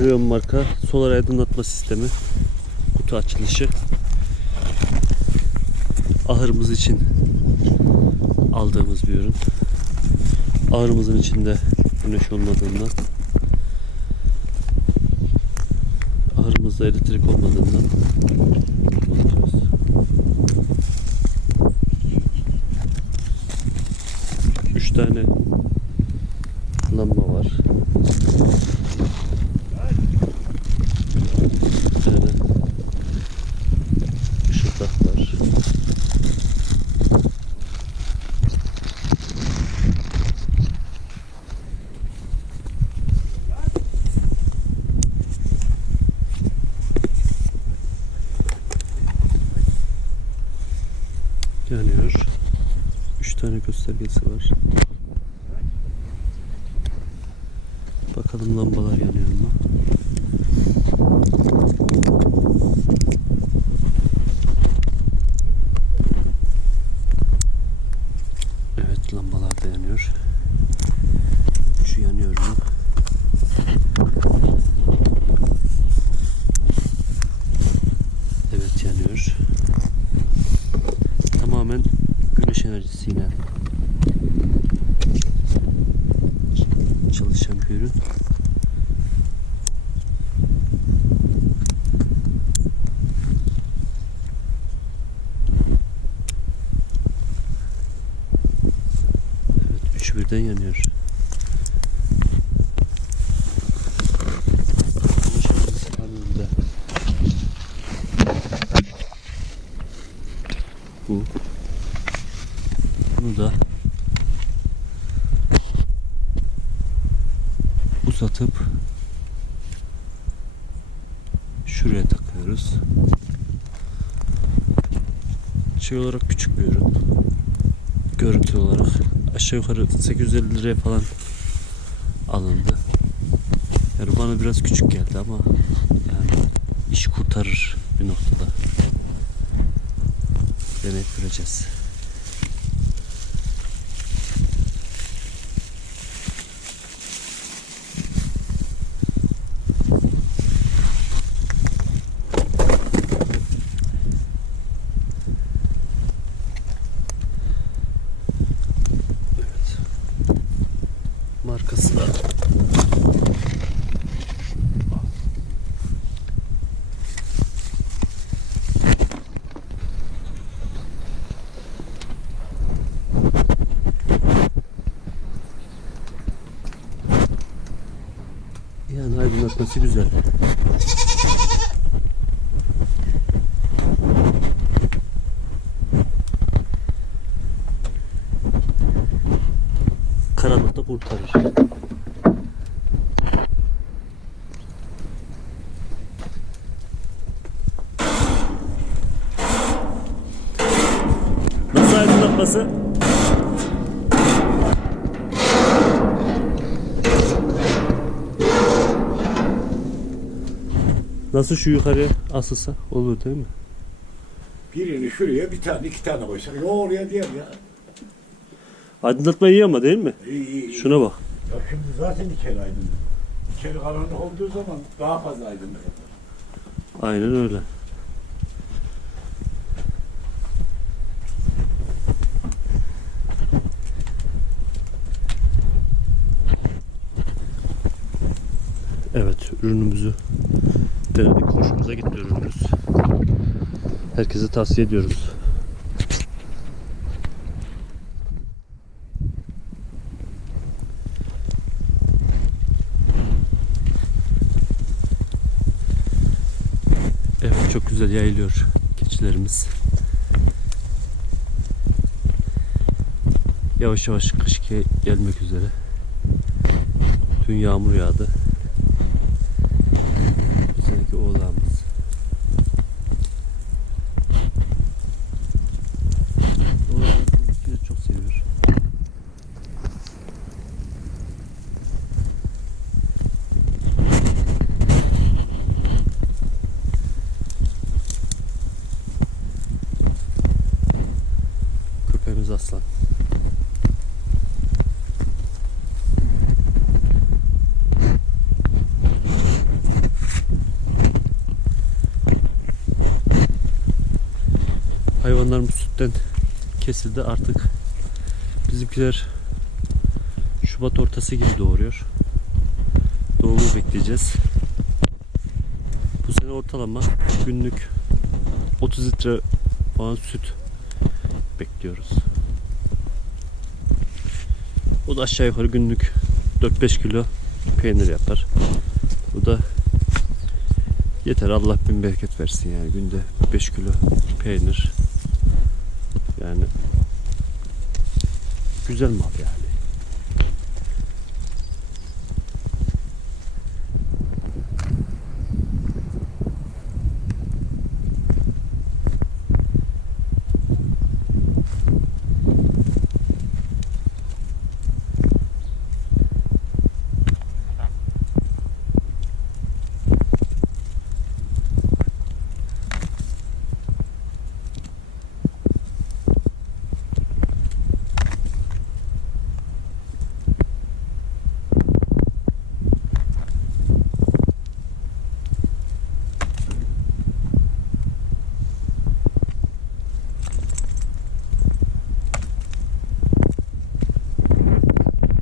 Arion marka solar aydınlatma sistemi. Kutu açılışı. Ahırımız için aldığımız bir ürün. Ahırımızın içinde güneş olmadığından ahırımızda elektrik olmadığından bakıyoruz. Üç tane lamba var. Bir tane ışıktak var. Yanıyor. Üç tane göstergesi var. Bakalım lambalar yanıyor mu? Evet lambalar da yanıyor. Şu yanıyor mu? Evet yanıyor. Tamamen güneş enerjisiyle çalışan bir ürün. Evet, üçü birden yanıyor. Bu. Bunu da uzatıp şuraya takıyoruz. Şey olarak küçük bir ürün. Görüntü olarak aşağı yukarı 850 liraya falan alındı. Yani bana biraz küçük geldi ama yani iş kurtarır bir noktada. Deneyip göreceğiz. Evet. Markası da yani aydınlatması güzel. Karanlıkta kurtarır. Nasıl aydınlatması? Nasıl şu yukarıya asılsa olur değil mi? Birini şuraya bir tane iki tane koysak ya oraya diğer ya. Aydınlatma iyi ama değil mi? İyi iyi. iyi. Şuna bak. Ya şimdi zaten içeri aydınlık. İçeri karanlık olduğu zaman daha fazla aydınlık. Aynen öyle. Evet, ürünümüzü denedik. Hoşumuza gitti ürünümüz. Herkese tavsiye ediyoruz. Evet, çok güzel yayılıyor keçilerimiz. Yavaş yavaş kış ge- gelmek üzere. Dün yağmur yağdı. Oğlağımız Hayvanlarımız sütten kesildi artık bizimkiler Şubat ortası gibi doğuruyor. Doğumu bekleyeceğiz. Bu sene ortalama günlük 30 litre falan süt bekliyoruz. O da aşağı yukarı günlük 4-5 kilo peynir yapar. Bu da yeter Allah bin bereket versin yani günde 5 kilo peynir yani güzel mal yani.